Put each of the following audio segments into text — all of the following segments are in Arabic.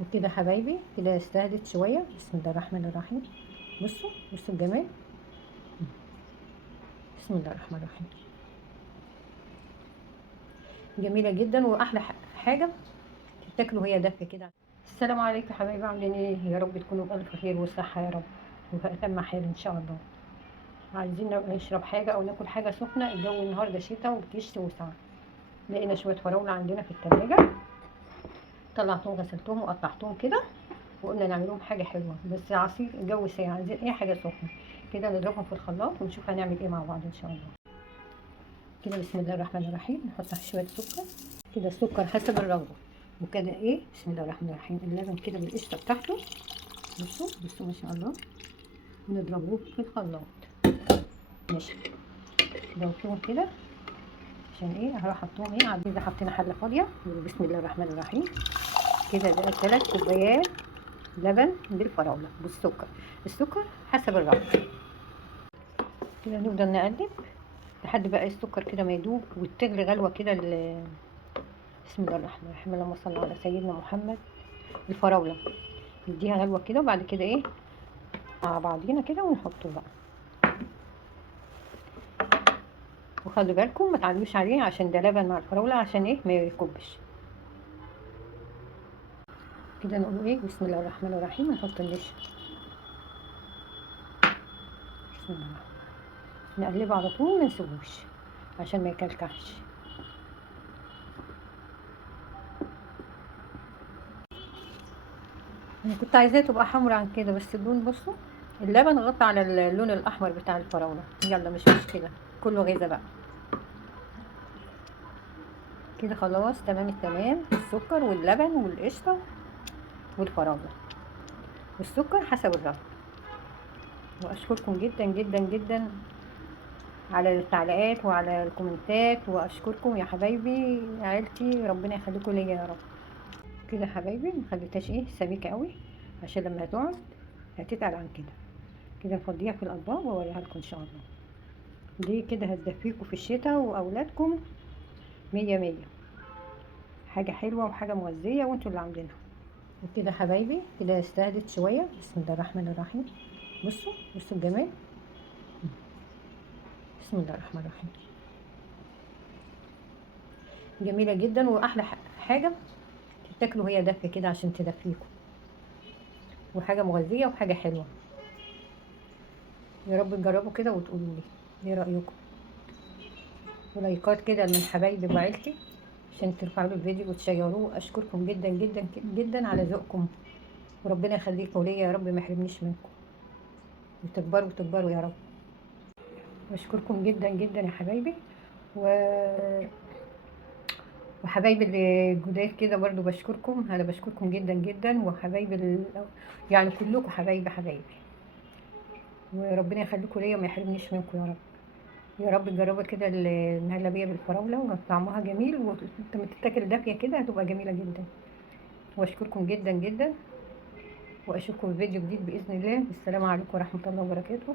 وكده حبايبي كده استهدت شويه. بسم الله الرحمن الرحيم. بصوا بصوا الجمال. بسم الله الرحمن الرحيم. جميله جدا واحلى حاجه تاكلوا هي دافيه كده. السلام عليكم حبايبي، عاملين ايه؟ يا رب تكونوا بألف خير وصحه يا رب وفي حال ان شاء الله. عايزين نشرب حاجه او ناكل حاجه سخنه. الجو النهارده شتاء وبتشتي وساعه. لقينا شويه فراوله عندنا في التلاجة، طلعتهم غسلتهم وقطعتهم كده وقلنا نعملهم حاجه حلوه. بس عصير، الجو ساقع، عايزين اي حاجه سخنه كده نضربهم في الخلاط ونشوف هنعمل ايه مع بعض ان شاء الله. كده بسم الله الرحمن الرحيم. نحط شويه سكر كده، السكر حسب الرغبه. وكده ايه، بسم الله الرحمن الرحيم، اللبن كده بالقشطه بتاعته. بصوا بصوا ما شاء الله. ونضربوه في الخلاط. ماشي، ضربتهم كده عشان ايه هروح احطهم ايه عايزه. حطينا حله فاضيه. بسم الله الرحمن الرحيم. كده ده 3 كوبايات لبن بالفراوله بالسكر. السكر حسب الرغبه. كده نفضل نقلب لحد بقى السكر كده ما يدوب وتغلي غلوه كده. بسم الله الرحمن الرحيم، اللهم صل على سيدنا محمد. الفراوله نديها غلوه كده وبعد كده ايه مع بعضينا كده ونحطه بقى. وخلوا بالكم ما تعلوش عليه عشان ده لبن مع الفراوله عشان ايه ما يكبش. كده نقول ايه بسم الله الرحمن الرحيم. نحط النشا. بسم الله الرحمن الرحيم. نقلبه على طول ما نسيبوش عشان ما يكلكعش. انا كنت عايزاه تبقى حمرا عن كده بس اللون بصوا اللبن غطى على اللون الاحمر بتاع الفراوله. يلا مش مشكله، كله غذا بقى. كده خلاص تمام التمام. السكر واللبن والقشطه والفراوله والسكر حسب الرغبه. واشكركم جدا جدا جدا على التعليقات وعلى الكومنتات. واشكركم يا حبايبي عيلتي، ربنا يخليكم ليا يا رب. كده حبايبي ما خليتهاش ايه سميكه قوي عشان لما تقعد هتتقل عن كده. كده نفضيها في الاطباق واوريها لكم ان شاء الله. دي كده هتدفيكم في الشتاء واولادكم مية مية. حاجه حلوه وحاجه مغذيه وانتوا اللي عاملينها. وكده حبايبي كده استهدت شويه. بسم الله الرحمن الرحيم. بصوا بصوا الجمال. بسم الله الرحمن الرحيم. جميله جدا واحلى حاجه تاكلوا هي دافيه كده عشان تدفيكم، وحاجه مغذيه وحاجه حلوه. يا رب تجربوا كده وتقولوا لي ايه رايكم. ولايكات كده من حبايبي وعيلتي عشان ترفعوا له الفيديو وتشيروه. اشكركم جدا جدا جدا على ذوقكم، وربنا يخليكم ليا يا رب ما يحرمنيش منكم وتكبروا وتكبروا يا رب. بشكركم جدا جدا يا حبايبي و... وحبايبي اللي جداد كده برضو بشكركم. انا بشكركم جدا جدا. وحبايبي يعني كلكم حبايبي حبايبي. وربنا يخليكم ليا وما يحرمنيش منكم يا رب. يا رب تجربوا كده المهلبيه بالفراوله وطعمها جميل. ولما تتاكل دافيه كده هتبقى جميله جدا. واشكركم جدا جدا. واشوفكم في فيديو جديد باذن الله. السلام عليكم ورحمه الله وبركاته.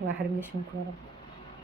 وما يحرمنيش منكم يا رب.